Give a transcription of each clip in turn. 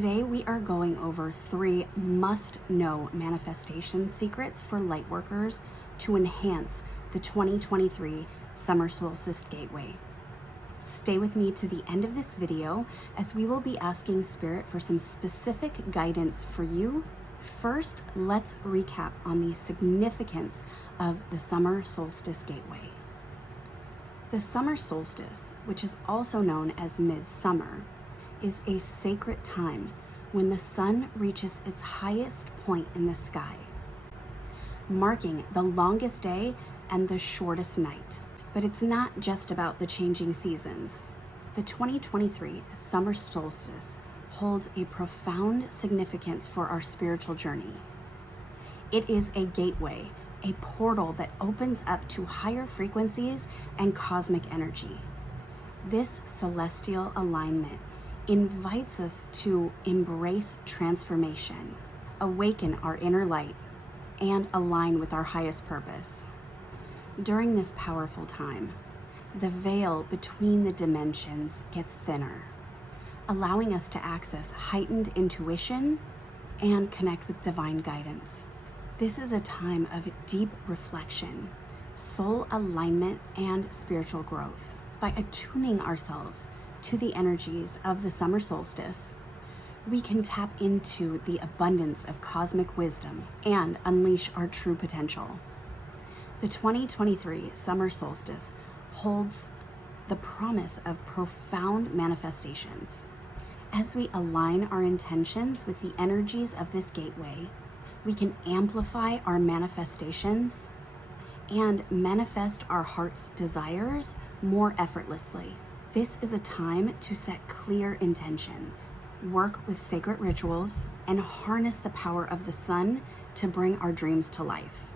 Today we are going over 3 must-know manifestation secrets for lightworkers to enhance the 2023 Summer Solstice Gateway. Stay with me to the end of this video as we will be asking Spirit for some specific guidance for you. First, let's recap on the significance of the Summer Solstice Gateway. The Summer Solstice, which is also known as midsummer, is a sacred time when the sun reaches its highest point in the sky, marking the longest day and the shortest night. But it's not just about the changing seasons. The 2023 Summer Solstice holds a profound significance for our spiritual journey. It is a gateway, a portal that opens up to higher frequencies and cosmic energy. This celestial alignment invites us to embrace transformation, awaken our inner light, and align with our highest purpose. During this powerful time, the veil between the dimensions gets thinner, allowing us to access heightened intuition and connect with divine guidance. This is a time of deep reflection, soul alignment, and spiritual growth. By attuning ourselves to the energies of the summer solstice, we can tap into the abundance of cosmic wisdom and unleash our true potential. The 2023 summer solstice holds the promise of profound manifestations. As we align our intentions with the energies of this gateway, we can amplify our manifestations and manifest our heart's desires more effortlessly. This is a time to set clear intentions, work with sacred rituals, and harness the power of the sun to bring our dreams to life.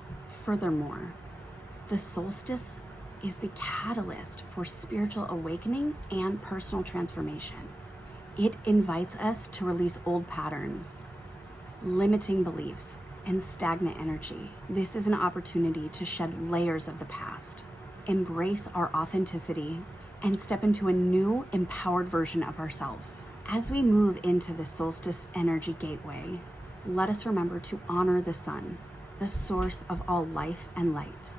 Furthermore, the solstice is the catalyst for spiritual awakening and personal transformation. It invites us to release old patterns, limiting beliefs, and stagnant energy. This is an opportunity to shed layers of the past, embrace our authenticity, and step into a new, empowered version of ourselves. As we move into the solstice energy gateway, let us remember to honor the sun, the source of all life and light.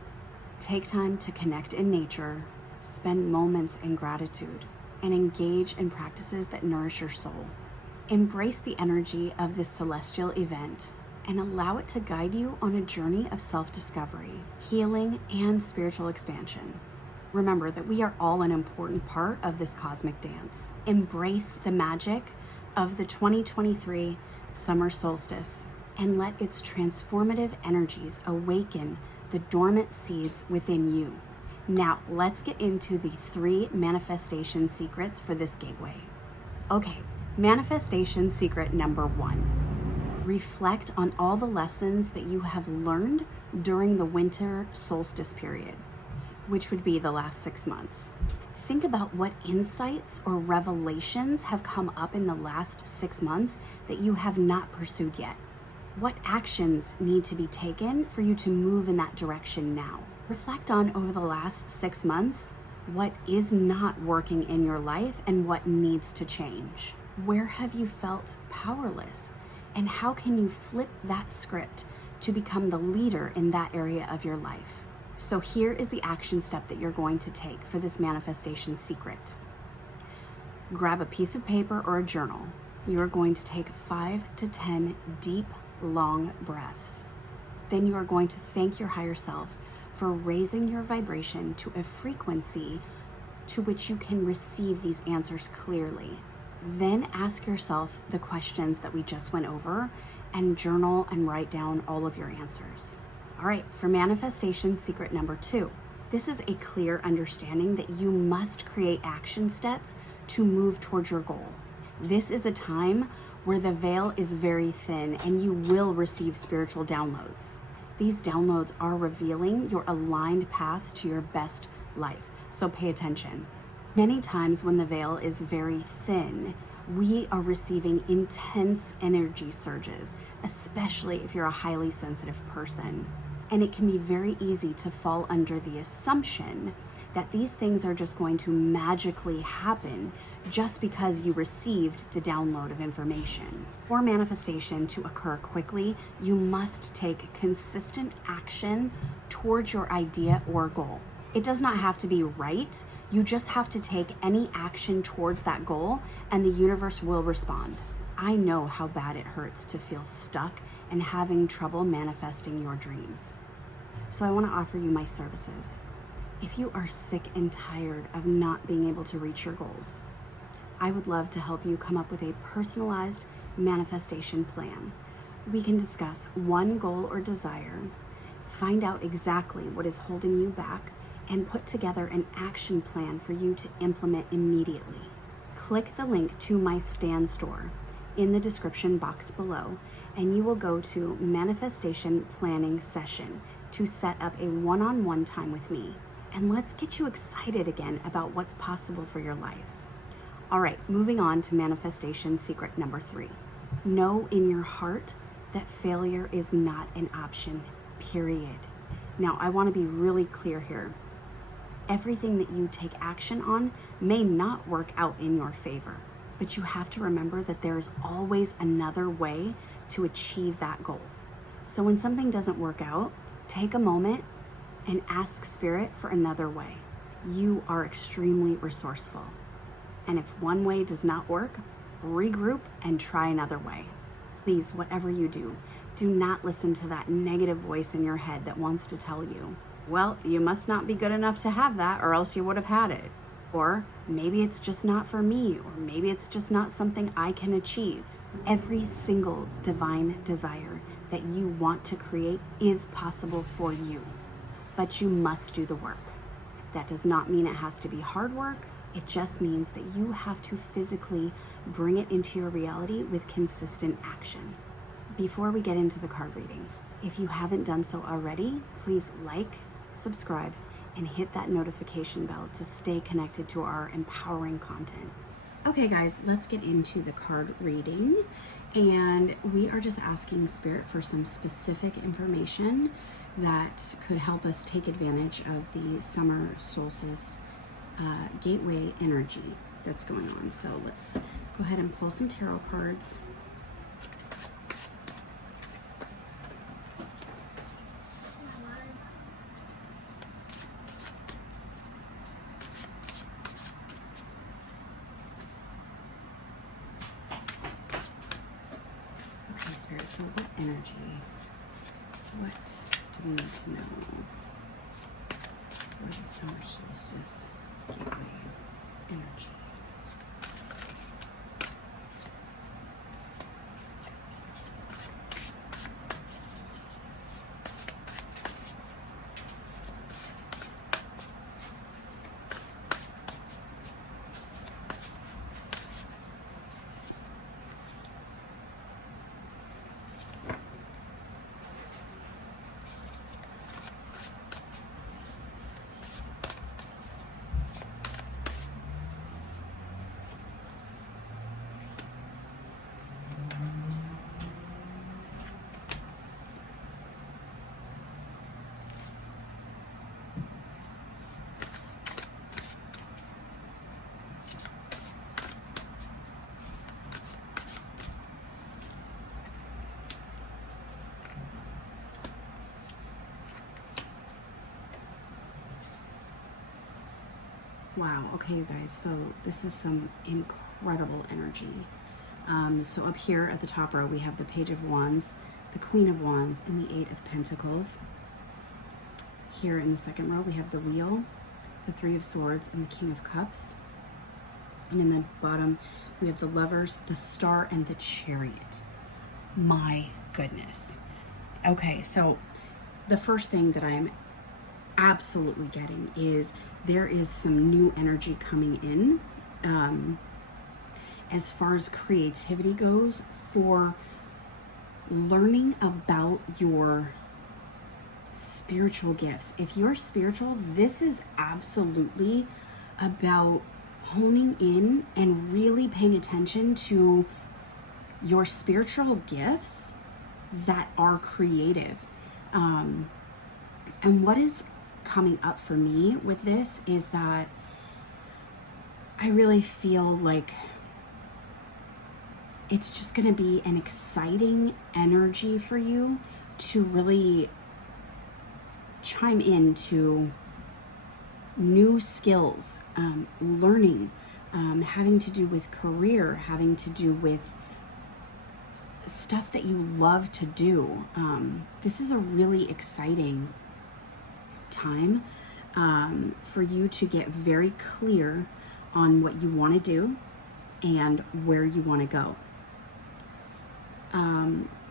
Take time to connect in nature, spend moments in gratitude, and engage in practices that nourish your soul. Embrace the energy of this celestial event and allow it to guide you on a journey of self-discovery, healing, and spiritual expansion. Remember that we are all an important part of this cosmic dance. Embrace the magic of the 2023 summer solstice and let its transformative energies awaken the dormant seeds within you. Now, let's get into the 3 manifestation secrets for this gateway. Okay, manifestation secret number 1. Reflect on all the lessons that you have learned during the winter solstice period, which would be the last 6 months. Think about what insights or revelations have come up in the last 6 months that you have not pursued yet. What actions need to be taken for you to move in that direction now? Reflect on, over the last 6 months, what is not working in your life and what needs to change. Where have you felt powerless? And how can you flip that script to become the leader in that area of your life? So here is the action step that you're going to take for this manifestation secret. Grab a piece of paper or a journal. You are going to take 5 to 10 deep, long breaths. Then you are going to thank your higher self for raising your vibration to a frequency to which you can receive these answers clearly. Then ask yourself the questions that we just went over and journal and write down all of your answers. All right, for manifestation secret number 2, this is a clear understanding that you must create action steps to move towards your goal. This is a time where the veil is very thin and you will receive spiritual downloads. These downloads are revealing your aligned path to your best life, so pay attention. Many times when the veil is very thin, we are receiving intense energy surges, especially if you're a highly sensitive person. And it can be very easy to fall under the assumption that these things are just going to magically happen just because you received the download of information. For manifestation to occur quickly, you must take consistent action towards your idea or goal. It does not have to be right. You just have to take any action towards that goal and the universe will respond. I know how bad it hurts to feel stuck and having trouble manifesting your dreams. So I want to offer you my services. If you are sick and tired of not being able to reach your goals, I would love to help you come up with a personalized manifestation plan. We can discuss one goal or desire, find out exactly what is holding you back, and put together an action plan for you to implement immediately. Click the link to my Stand store in the description box below, and you will go to Manifestation Planning Session to set up a one-on-one time with me. And let's get you excited again about what's possible for your life. All right, moving on to manifestation secret number 3. Know in your heart that failure is not an option, period. Now, I want to be really clear here. Everything that you take action on may not work out in your favor, but you have to remember that there is always another way to achieve that goal. So when something doesn't work out, take a moment and ask Spirit for another way. You are extremely resourceful. And if one way does not work, regroup and try another way. Please, whatever you do, do not listen to that negative voice in your head that wants to tell you, well, you must not be good enough to have that or else you would have had it. Or maybe it's just not for me, or maybe it's just not something I can achieve. Every single divine desire that you want to create is possible for you, but you must do the work. That does not mean it has to be hard work. It just means that you have to physically bring it into your reality with consistent action. Before we get into the card reading, if you haven't done so already, please like, subscribe, and hit that notification bell to stay connected to our empowering content. Okay guys, let's get into the card reading. And we are just asking Spirit for some specific information that could help us take advantage of the Summer Solstice gateway energy that's going on. So let's go ahead and pull some tarot cards. Okay, Spirit, so what energy? What do we need to know for the Summer Solstice gateway energy? Wow, okay you guys, so this is some incredible energy. So up here at the top row we have the Page of Wands, the Queen of Wands, and the Eight of Pentacles. Here in the second row we have the Wheel, the Three of Swords, and the King of Cups. And in the bottom we have the Lovers, the Star, and the Chariot. My goodness. Okay, so the first thing that I'm absolutely getting is there is some new energy coming in as far as creativity goes for learning about your spiritual gifts. If you're spiritual, this is absolutely about honing in and really paying attention to your spiritual gifts that are creative. And what is coming up for me with this is that I really feel like it's just going to be an exciting energy for you to really chime into new skills, learning, having to do with career, having to do with stuff that you love to do. This is a really exciting time for you to get very clear on what you want to do and where you want to go.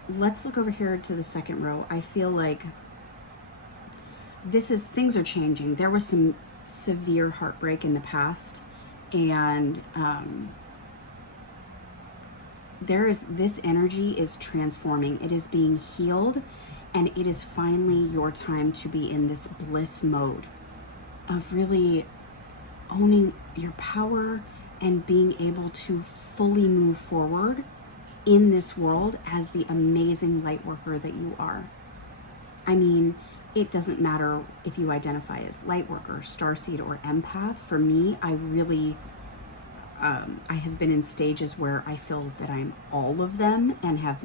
Let's look over here to the second row. I feel like things are changing. There was some severe heartbreak in the past, and this energy is transforming. It is being healed, and it is finally your time to be in this bliss mode of really owning your power and being able to fully move forward in this world as the amazing light worker that you are. I mean, it doesn't matter if you identify as light worker, starseed, or empath. For me, I really, I have been in stages where I feel that I'm all of them and have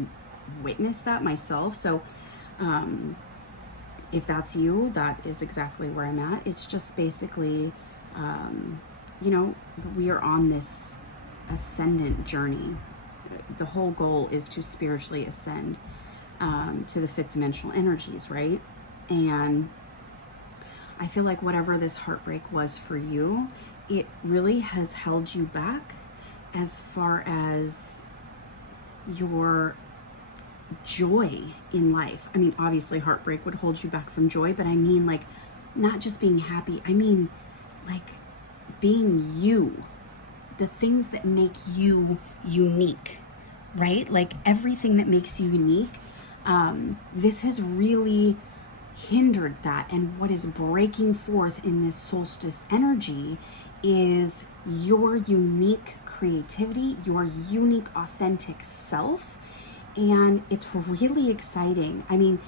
witnessed that myself. So if that's you, that is exactly where I'm at. It's just basically, we are on this ascendant journey. The whole goal is to spiritually ascend to the fifth dimensional energies, right? And I feel like whatever this heartbreak was for you, it really has held you back as far as your joy in life. I mean, obviously heartbreak would hold you back from joy, but I mean like not just being happy. I mean like being you, the things that make you unique, right? Like everything that makes you unique. This has really hindered that, and what is breaking forth in this solstice energy is your unique creativity, your unique authentic self, and it's really exciting. I mean,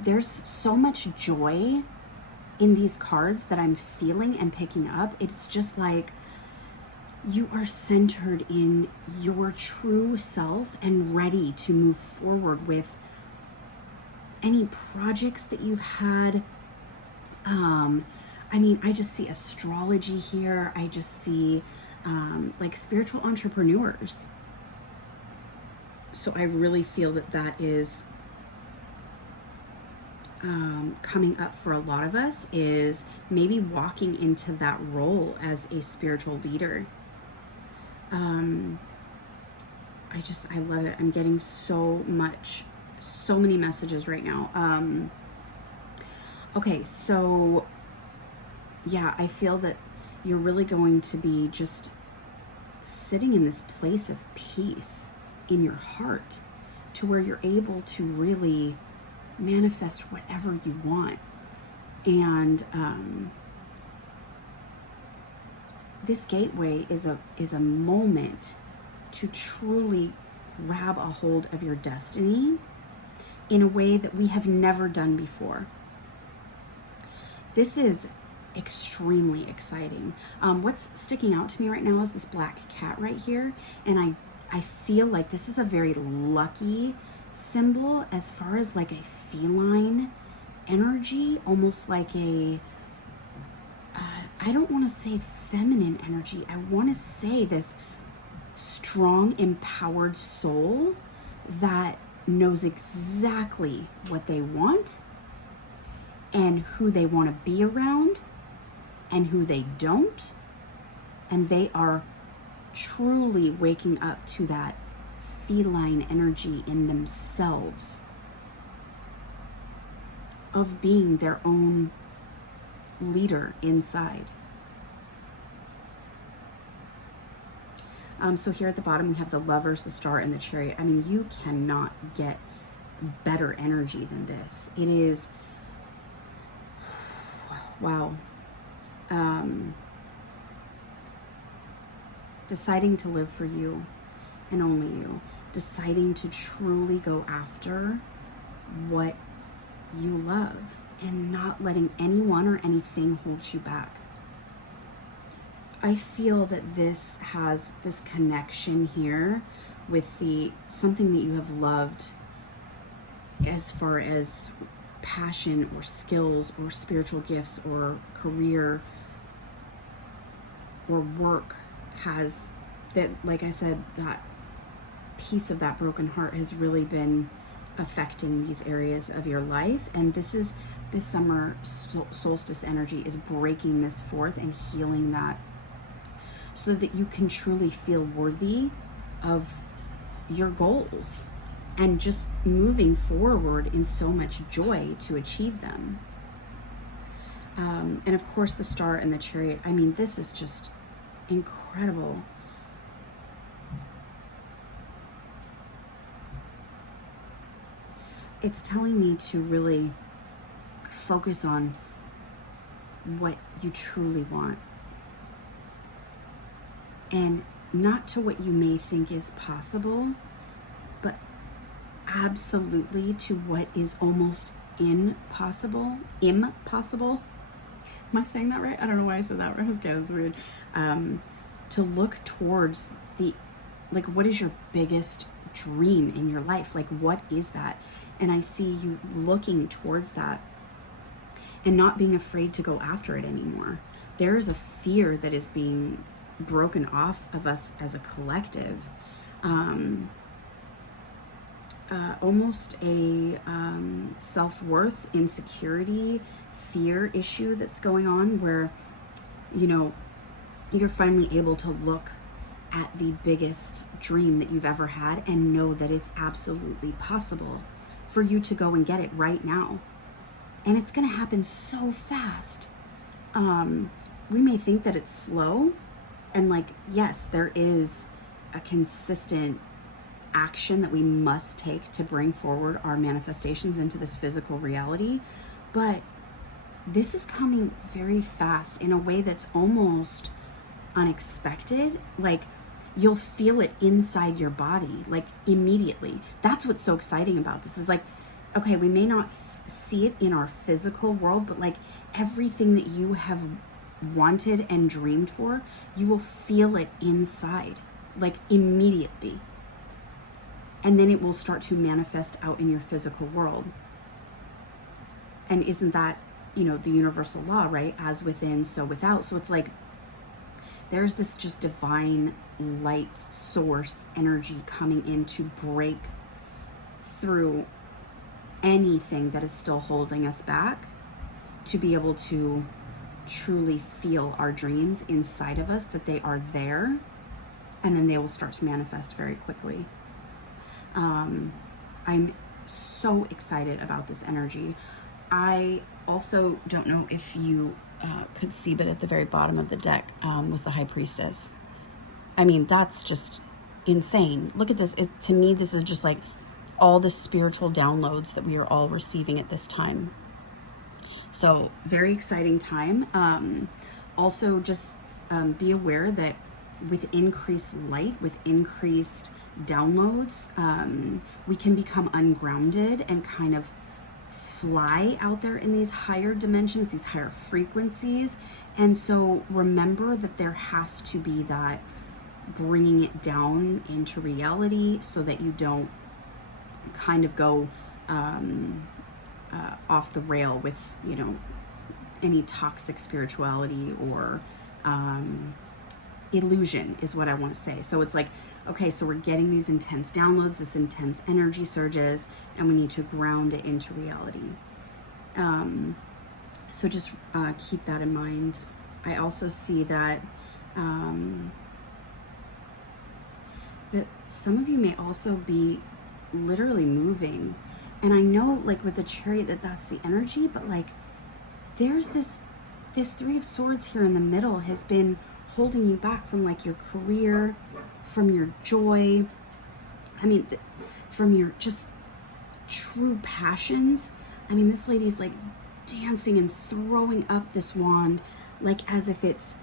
there's so much joy in these cards that I'm feeling and picking up. It's just like you are centered in your true self and ready to move forward with any projects that you've had. I mean, I just see astrology here. I just see like spiritual entrepreneurs. So I really feel that is coming up for a lot of us, is maybe walking into that role as a spiritual leader. I love it. I'm getting so many messages right now. Okay, so yeah, I feel that you're really going to be just sitting in this place of peace in your heart to where you're able to really manifest whatever you want. And this gateway is a moment to truly grab a hold of your destiny in a way that we have never done before. This is extremely exciting. What's sticking out to me right now is this black cat right here, and I feel like this is a very lucky symbol as far as like a feline energy, almost like a I don't want to say feminine energy. I want to say this strong, empowered soul that knows exactly what they want and who they want to be around and who they don't. And they are truly waking up to that feline energy in themselves of being their own leader inside. So here at the bottom we have the Lovers, the Star, and the Chariot. I mean, you cannot get better energy than this. It is, wow. Deciding to live for you and only you. Deciding to truly go after what you love and not letting anyone or anything hold you back. I feel that this has this connection here with something that you have loved as far as passion or skills or spiritual gifts or career or work has, that, like I said, that piece of that broken heart has really been affecting these areas of your life. And this summer solstice energy is breaking this forth and healing that, so that you can truly feel worthy of your goals and just moving forward in so much joy to achieve them. And of course the Star and the Chariot, I mean, this is just incredible. It's telling me to really focus on what you truly want, and not to what you may think is possible, but absolutely to what is almost impossible. Am I saying that right? I don't know why I said that right. Okay, that's weird. To look towards what is your biggest dream in your life? Like, what is that? And I see you looking towards that and not being afraid to go after it anymore. There is a fear that is being broken off of us as a collective. Almost a self-worth, insecurity, fear issue that's going on, where, you're finally able to look at the biggest dream that you've ever had and know that it's absolutely possible for you to go and get it right now. And it's going to happen so fast. We may think that it's slow, and yes, there is a consistent action that we must take to bring forward our manifestations into this physical reality, but this is coming very fast in a way that's almost unexpected. You'll feel it inside your body, immediately. That's what's so exciting about this, is okay, we may not see it in our physical world, but everything that you have wanted and dreamed for, you will feel it inside, immediately. And then it will start to manifest out in your physical world. And isn't that, the universal law, right? As within, so without. So it's there's this just divine light source energy coming in to break through anything that is still holding us back, to be able to truly feel our dreams inside of us, that they are there, and then they will start to manifest very quickly. I'm so excited about this energy. I also don't know if you could see, but at the very bottom of the deck was the High Priestess. I mean, that's just insane. Look at this. To me, this is just all the spiritual downloads that we are all receiving at this time. So very exciting time. Also, just be aware that with increased light, with increased downloads, we can become ungrounded and kind of fly out there in these higher dimensions, these higher frequencies. And so remember that there has to be that bringing it down into reality, so that you don't kind of go off the rail with, any toxic spirituality or illusion, is what I want to say. So it's okay, so we're getting these intense downloads, this intense energy surges, and we need to ground it into reality. So just keep that in mind. I also see that that some of you may also be literally moving. And I know with the Chariot that's the energy, but there's this Three of Swords here in the middle has been holding you back from your career, from your joy, from your just true passions. I mean, this lady's dancing and throwing up this wand as if it's,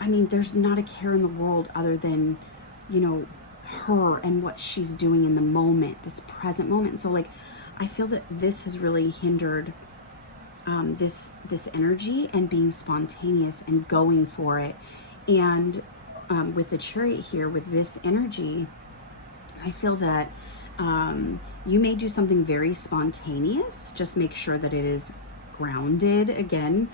there's not a care in the world other than, her and what she's doing in the moment, this present moment. And so I feel that this has really hindered this energy and being spontaneous and going for it And with the Chariot here, with this energy, I feel that you may do something very spontaneous. Just make sure that it is grounded, again,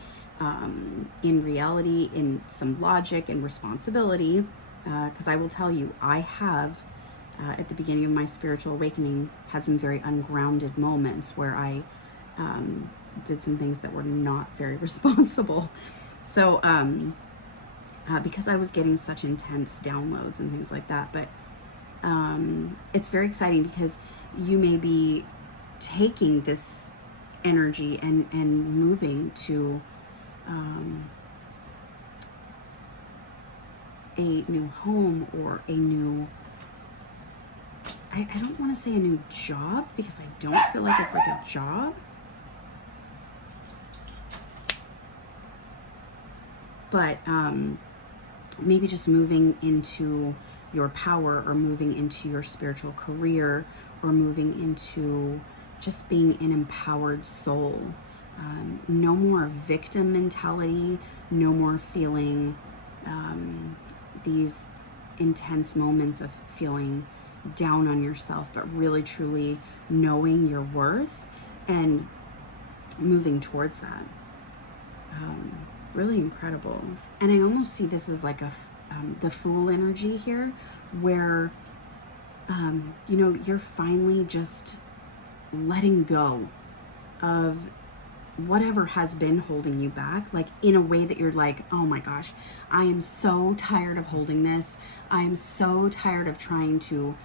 in reality, in some logic and responsibility. Because I will tell you, I have, at the beginning of my spiritual awakening, had some very ungrounded moments where I did some things that were not very responsible. So, because I was getting such intense downloads and things like that. But it's very exciting because you may be taking this energy and moving to a new home or a new, I don't want to say a new job, because I don't feel like it's like a job. But maybe just moving into your power, or moving into your spiritual career, or moving into just being an empowered soul. No more victim mentality, no more feeling these intense moments of feeling down on yourself, but really truly knowing your worth and moving towards that. Really incredible. And I almost see this as like the Fool energy here, where you know, you're finally just letting go of whatever has been holding you back, like in a way that you're like, oh my gosh, I am so tired of holding this. I am so tired of trying to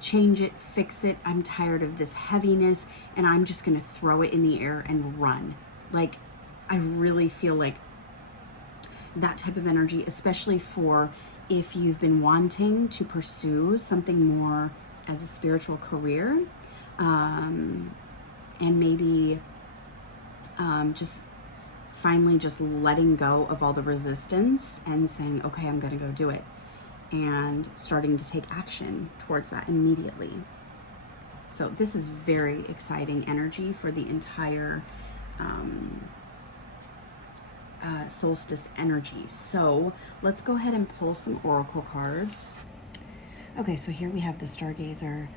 change it, fix it. I'm tired of this heaviness, and I'm just gonna throw it in the air and run. Like, I really feel like that type of energy, especially for if you've been wanting to pursue something more as a spiritual career, and maybe just finally just letting go of all the resistance and saying, okay, I'm gonna go do it, and starting to take action towards that immediately. So this is very exciting energy for the entire solstice energy. So let's go ahead and pull some oracle cards. Okay, so here we have the Stargazer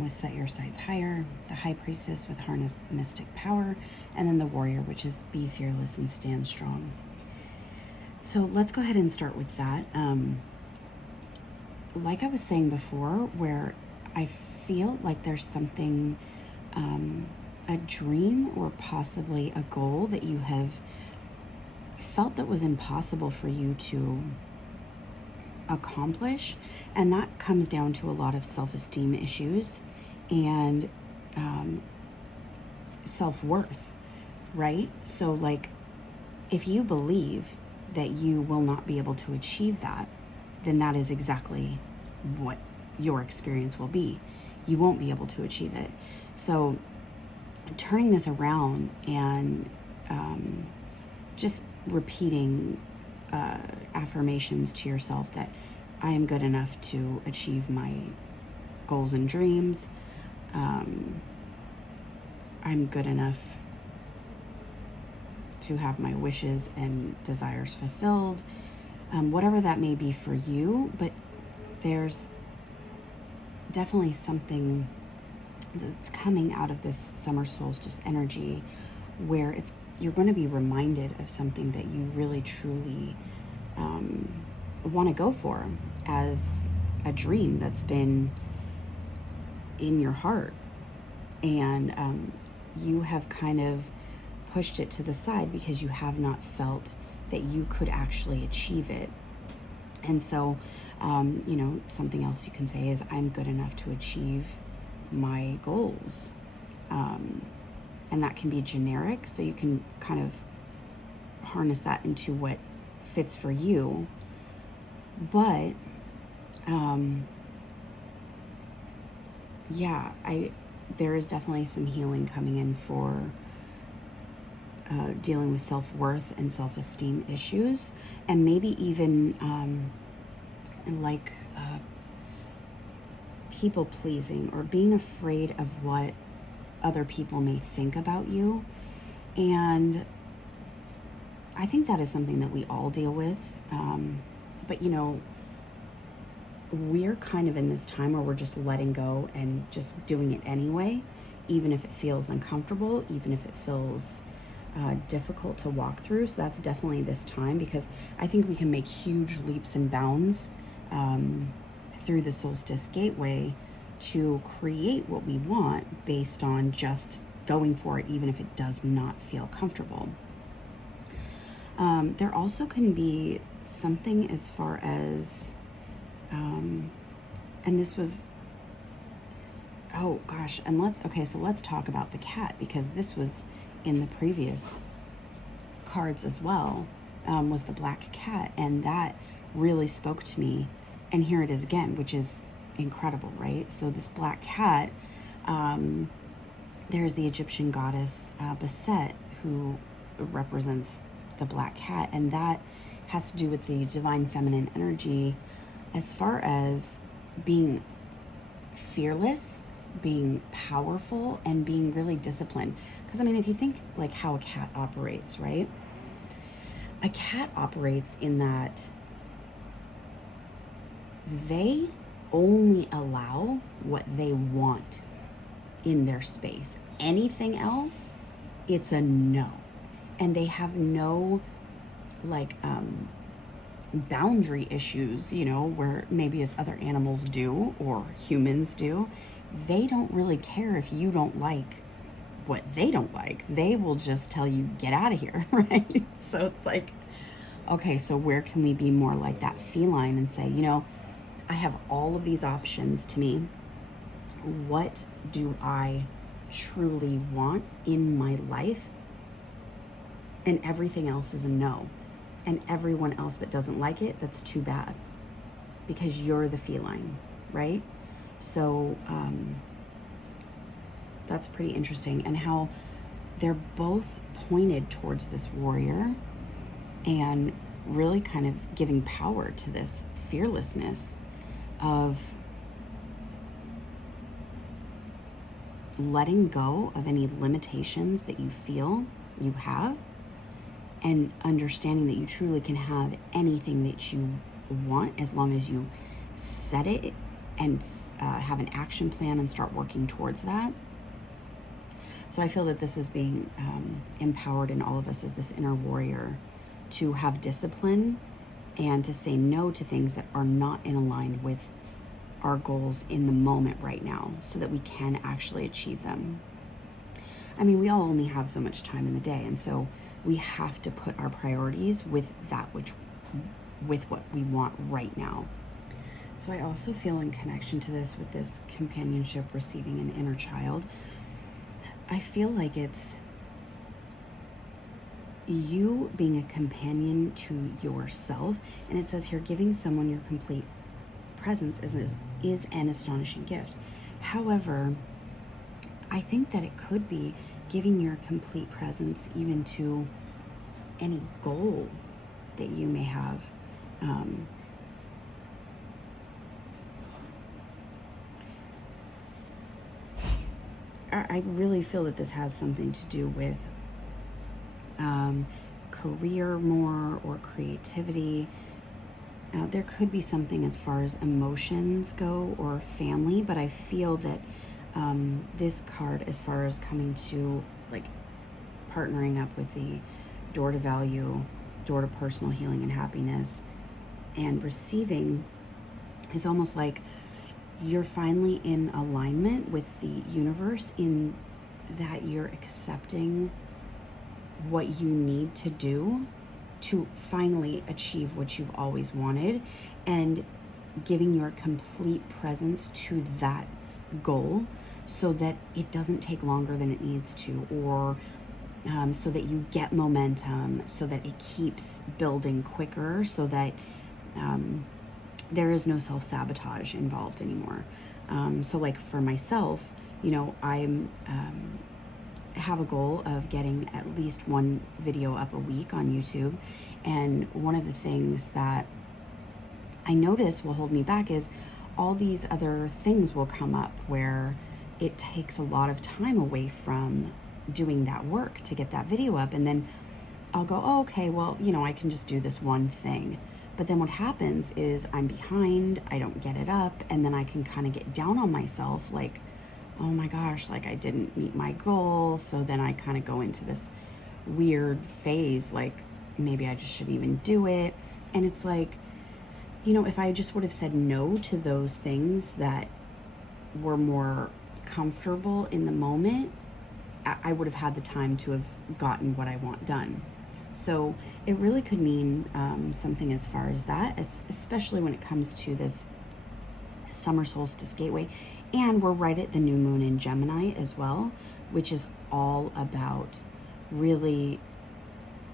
with Set Your Sights Higher, the High Priestess with Harness Mystic Power, and then the Warrior, which is Be Fearless and Stand Strong. So let's go ahead and start with that. Like I was saying before, where I feel like there's something, a dream or possibly a goal that you have felt that was impossible for you to accomplish, and that comes down to a lot of self-esteem issues and self-worth, right? So like, if you believe that you will not be able to achieve that, then that is exactly what your experience will be. You won't be able to achieve it. So turning this around and just repeating affirmations to yourself that I am good enough to achieve my goals and dreams. I'm good enough to have my wishes and desires fulfilled. Whatever that may be for you, but there's definitely something that's coming out of this summer solstice energy where you're going to be reminded of something that you really truly want to go for as a dream that's been in your heart, and you have kind of pushed it to the side because you have not felt that you could actually achieve it. And so you know, something else you can say is, I'm good enough to achieve my goals. And that can be generic, so you can kind of harness that into what fits for you. But yeah, there is definitely some healing coming in for dealing with self-worth and self-esteem issues, and maybe even like people pleasing, or being afraid of what other people may think about you. And I think that is something that we all deal with. But we're kind of in this time where we're just letting go and just doing it anyway, even if it feels uncomfortable, even if it feels difficult to walk through. So that's definitely this time, because I think we can make huge leaps and bounds through the solstice gateway to create what we want based on just going for it, even if it does not feel comfortable. There also can be something as far as, and this was, oh gosh, and so let's talk about the cat, because this was in the previous cards as well, was the black cat, and that really spoke to me. And here it is again, which is incredible, right? So this black cat, there's the Egyptian goddess Bastet, who represents the black cat, and that has to do with the divine feminine energy as far as being fearless, being powerful, and being really disciplined. Because if you think like how a cat operates, right? A cat operates in that they only allow what they want in their space. Anything else, it's a no. And they have no boundary issues, where maybe as other animals do or humans do. They don't really care if you don't like what they don't like. They will just tell you, get out of here, right? So it's like, okay, so where can we be more like that feline and say, I have all of these options to me. What do I truly want in my life? And everything else is a no. And everyone else that doesn't like it, that's too bad, because you're the feline, right? So that's pretty interesting, and how they're both pointed towards this warrior and really kind of giving power to this fearlessness of letting go of any limitations that you feel you have, and understanding that you truly can have anything that you want as long as you set it and have an action plan and start working towards that. So I feel that this is being empowered in all of us as this inner warrior to have discipline and to say no to things that are not in line with our goals in the moment right now, so that we can actually achieve them. We all only have so much time in the day, and so we have to put our priorities with what we want right now. So I also feel in connection to this with this companionship, receiving an inner child. I feel like it's you being a companion to yourself. And it says here, giving someone your complete presence is an astonishing gift. However, I think that it could be giving your complete presence even to any goal that you may have. I really feel that this has something to do with career more, or creativity. There could be something as far as emotions go, or family, but I feel that this card, as far as coming to partnering up with the door to value, door to personal healing and happiness, and receiving, is almost like you're finally in alignment with the universe, in that you're accepting what you need to do to finally achieve what you've always wanted, and giving your complete presence to that goal, so that it doesn't take longer than it needs to, or so that you get momentum, so that it keeps building quicker, so that there is no self-sabotage involved anymore. So for myself, I'm have a goal of getting at least one video up a week on YouTube. And one of the things that I notice will hold me back is all these other things will come up where it takes a lot of time away from doing that work to get that video up. And then I'll go, oh, okay, well, I can just do this one thing. But then what happens is I'm behind, I don't get it up, and then I can kind of get down on myself like, oh my gosh, like I didn't meet my goal. So then I kind of go into this weird phase, like maybe I just shouldn't even do it. And it's like, you know, if I just would have said no to those things that were more comfortable in the moment, I would have had the time to have gotten what I want done. So it really could mean something as far as that, especially when it comes to this summer solstice gateway. And we're right at the new moon in Gemini as well, which is all about really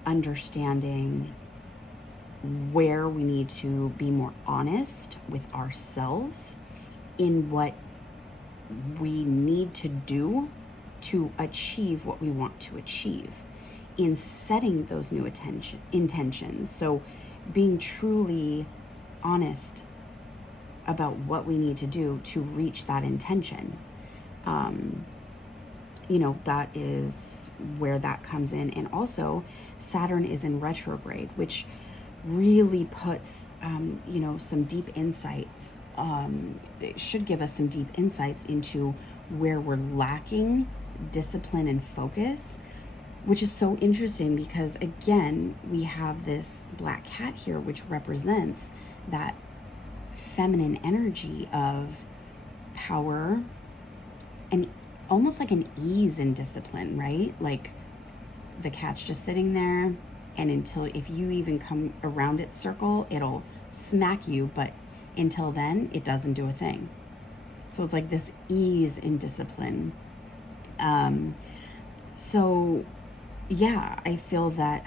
understanding where we need to be more honest with ourselves in what we need to do to achieve what we want to achieve, in setting those new intentions. So being truly honest about what we need to do to reach that intention. You know, that is where that comes in. And also Saturn is in retrograde, which really puts, you know, some deep insights. It should give us some deep insights into where we're lacking discipline and focus, which is so interesting because, again, we have this black cat here, which represents that feminine energy of power and almost like an ease in discipline, right? Like the cat's just sitting there, and if you even come around its circle, it'll smack you, but until then, it doesn't do a thing. So it's like this ease in discipline. So yeah, I feel that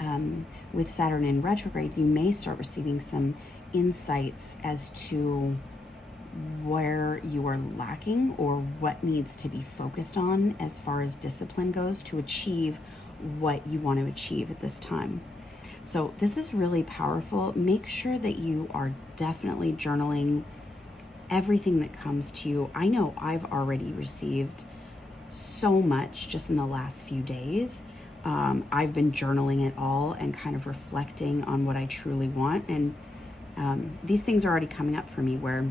with Saturn in retrograde, you may start receiving some insights as to where you are lacking or what needs to be focused on as far as discipline goes to achieve what you want to achieve at this time. So this is really powerful. Make sure that you are definitely journaling everything that comes to you. I know I've already received so much just in the last few days. I've been journaling it all and kind of reflecting on what I truly want. And these things are already coming up for me, where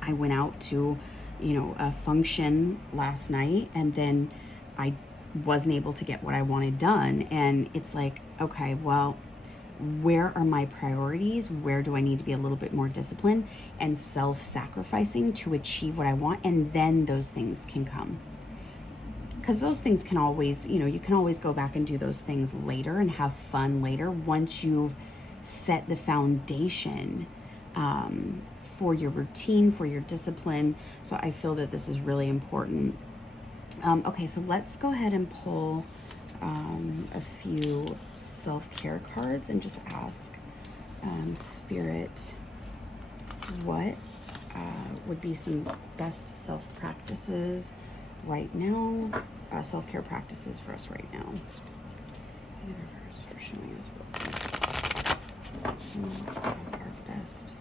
I went out to, you know, a function last night, and then I wasn't able to get what I wanted done. And it's like, okay, well, where are my priorities? Where do I need to be a little bit more disciplined and self-sacrificing to achieve what I want? And then those things can come. Because those things can always, you know, you can always go back and do those things later and have fun later once you've set the foundation for your routine, for your discipline. So I feel that this is really important. Okay, so let's go ahead and pull a few self-care cards and just ask Spirit what would be some best self-practices right now, self-care practices for us right now. Universe for showing us what some of our best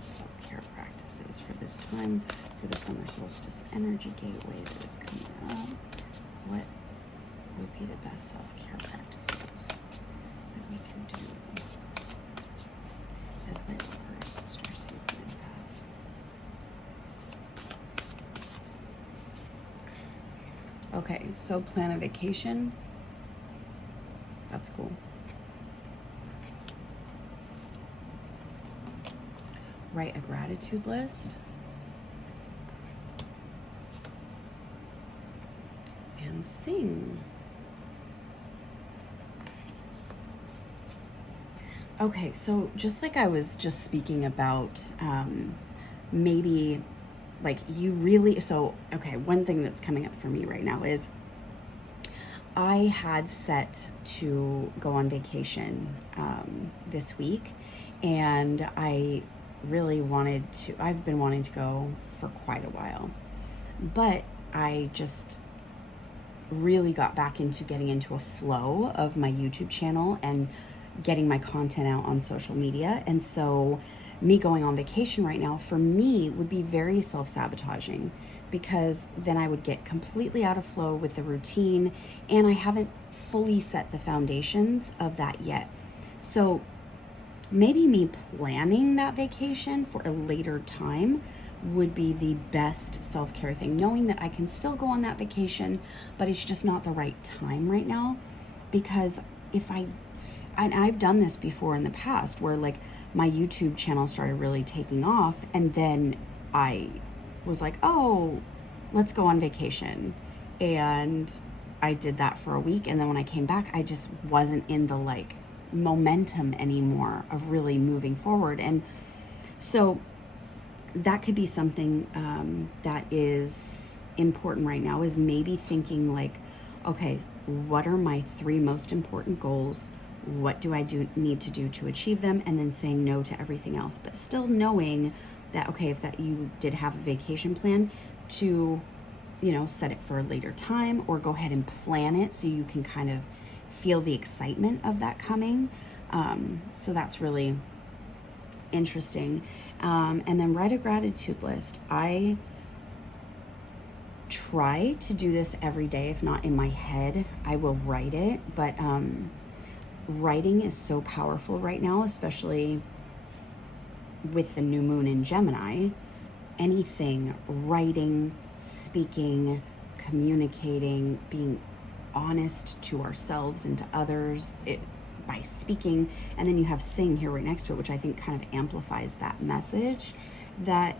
self-care practices for this time, for the summer solstice energy gateway that is coming up. What would be the best self-care practices that we can do as Lightworkers, star seeds, and empaths? Okay, so plan a vacation. That's cool. Write a gratitude list. And sing. Okay, so just like I was just speaking about, maybe like you really, so, okay, one thing that's coming up for me right now is I had set to go on vacation this week, and I really wanted to, I've been wanting to go for quite a while, but I just really got back into getting into a flow of my YouTube channel and getting my content out on social media. And so me going on vacation right now for me would be very self-sabotaging, because then I would get completely out of flow with the routine, and I haven't fully set the foundations of that yet. So maybe me planning that vacation for a later time would be the best self-care thing, knowing that I can still go on that vacation, but it's just not the right time right now. Because and I've done this before in the past where like my YouTube channel started really taking off, and then I was like, oh, let's go on vacation. And I did that for a week, and then when I came back, I just wasn't in the like momentum anymore of really moving forward. And so that could be something that is important right now, is maybe thinking like, okay, what are my 3 most important goals? What do I need to do to achieve them? And then saying no to everything else, but still knowing that, okay, if that you did have a vacation plan, to, set it for a later time, or go ahead and plan it so you can kind of feel the excitement of that coming. So that's really interesting. And then write a gratitude list. I try to do this every day. If not in my head, I will write it. But writing is so powerful right now, especially with the new moon in Gemini. Anything, writing, speaking, communicating, being honest to ourselves and to others by speaking. And then you have sing here right next to it, which I think kind of amplifies that message, that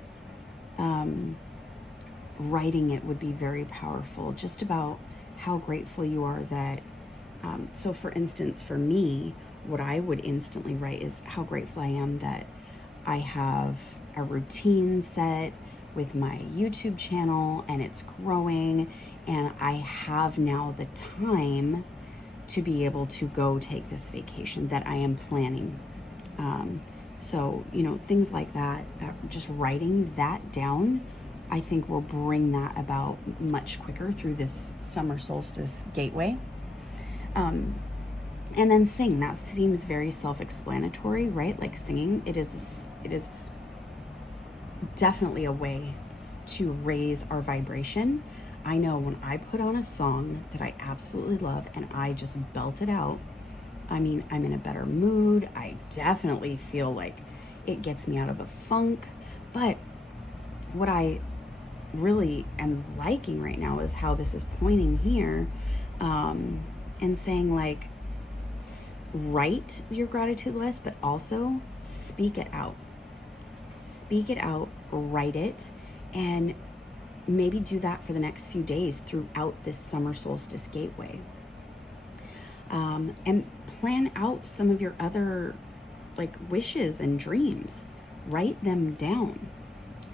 writing it would be very powerful, just about how grateful you are that so for instance, for me, what I would instantly write is how grateful I am that I have a routine set with my YouTube channel, and it's growing, and I have now the time to be able to go take this vacation that I am planning. So, things like that, just writing that down, I think will bring that about much quicker through this summer solstice gateway. And then sing. That seems very self-explanatory, right? Like singing, it is definitely a way to raise our vibration. I know when I put on a song that I absolutely love and I just belt it out, I mean, I'm in a better mood. I definitely feel like it gets me out of a funk. But what I really am liking right now is how this is pointing here, and saying like, write your gratitude list, but also speak it out. Speak it out, write it, and maybe do that for the next few days throughout this summer solstice gateway. And plan out some of your other like wishes and dreams. Write them down.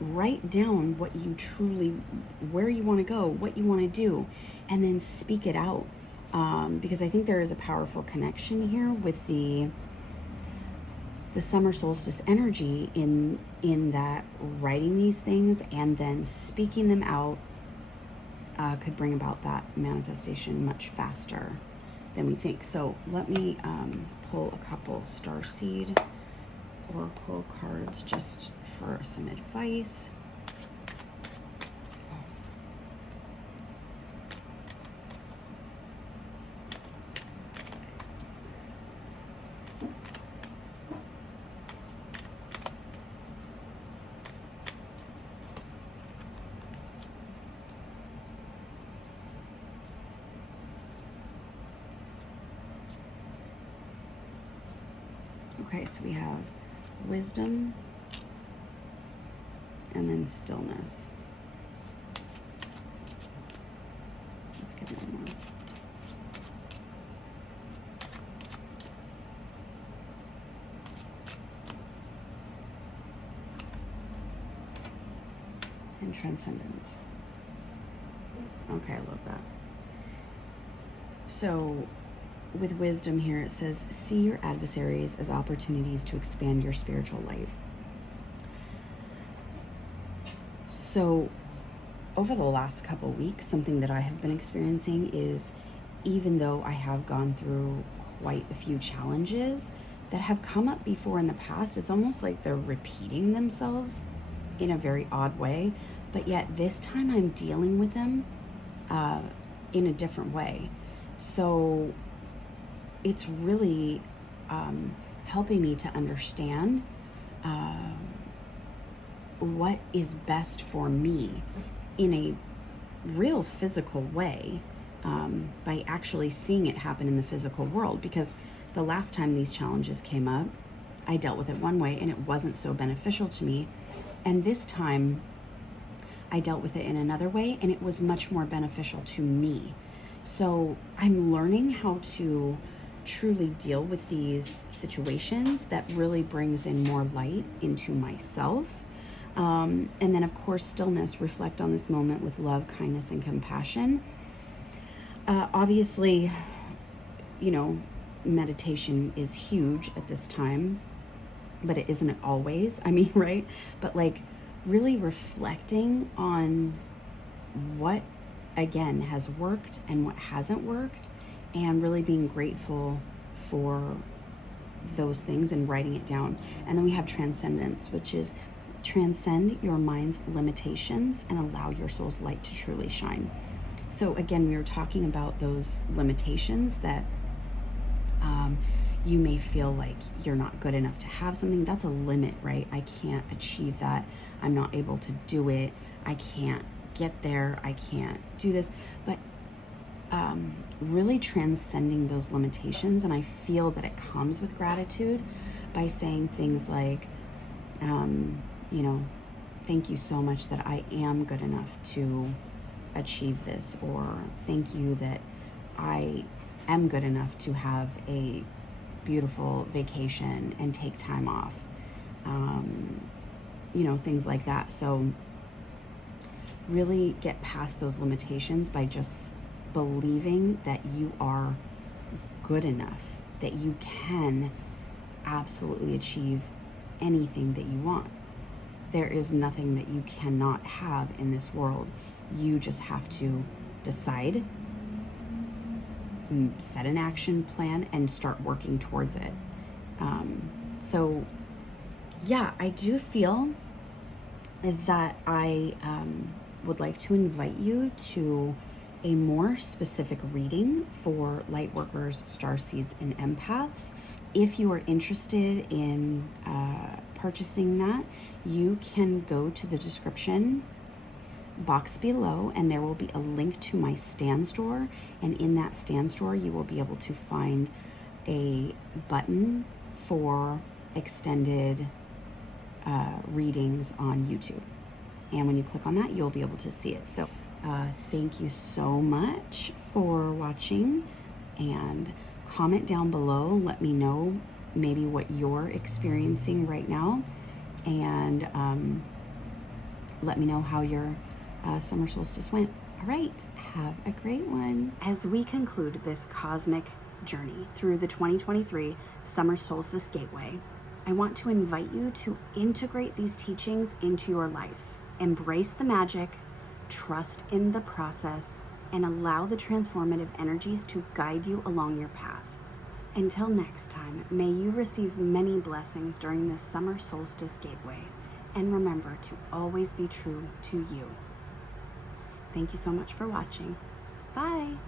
Write down what you truly, where you want to go, what you want to do, and then speak it out. Because I think there is a powerful connection here with the summer solstice energy in that writing these things and then speaking them out could bring about that manifestation much faster than we think. So let me pull a couple starseed oracle cards just for some advice. Okay, so we have wisdom and then stillness. Let's get one more. And transcendence. Okay, I love that. So with wisdom here, it says, see your adversaries as opportunities to expand your spiritual light. So over the last couple weeks, something that I have been experiencing is, even though I have gone through quite a few challenges that have come up before in the past, it's almost like they're repeating themselves in a very odd way, but yet this time I'm dealing with them in a different way. So it's really helping me to understand what is best for me in a real physical way, by actually seeing it happen in the physical world. Because the last time these challenges came up, I dealt with it one way and it wasn't so beneficial to me. And this time I dealt with it in another way and it was much more beneficial to me. So I'm learning how to truly deal with these situations that really brings in more light into myself. And then, of course, stillness, reflect on this moment with love, kindness, and compassion. Obviously, meditation is huge at this time, but it isn't always. I mean, right? But like really reflecting on what, again, has worked and what hasn't worked, and really being grateful for those things and writing it down. And then we have transcendence, which is transcend your mind's limitations and allow your soul's light to truly shine. So again, we were talking about those limitations that you may feel like you're not good enough to have something. That's a limit, right? I can't achieve that. I'm not able to do it. I can't get there. I can't do this. But really transcending those limitations. And I feel that it comes with gratitude by saying things like, thank you so much that I am good enough to achieve this, or thank you that I am good enough to have a beautiful vacation and take time off, things like that. So really get past those limitations by just believing that you are good enough, that you can absolutely achieve anything that you want. There is nothing that you cannot have in this world. You just have to decide, set an action plan, and start working towards it. I do feel that I would like to invite you to a more specific reading for Lightworkers, Starseeds, and Empaths. If you are interested in purchasing that, you can go to the description box below and there will be a link to my Stan store, and in that Stan store you will be able to find a button for extended readings on YouTube, and when you click on that you'll be able to see it. So thank you so much for watching, and comment down below, let me know maybe what you're experiencing right now, and let me know how your summer solstice went. All right, have a great one. As we conclude this cosmic journey through the 2023 Summer Solstice Gateway, I want to invite you to integrate these teachings into your life. Embrace the magic, trust in the process, and allow the transformative energies to guide you along your path. Until next time, may you receive many blessings during this Summer Solstice Gateway, and remember to always be true to you. Thank you so much for watching. Bye!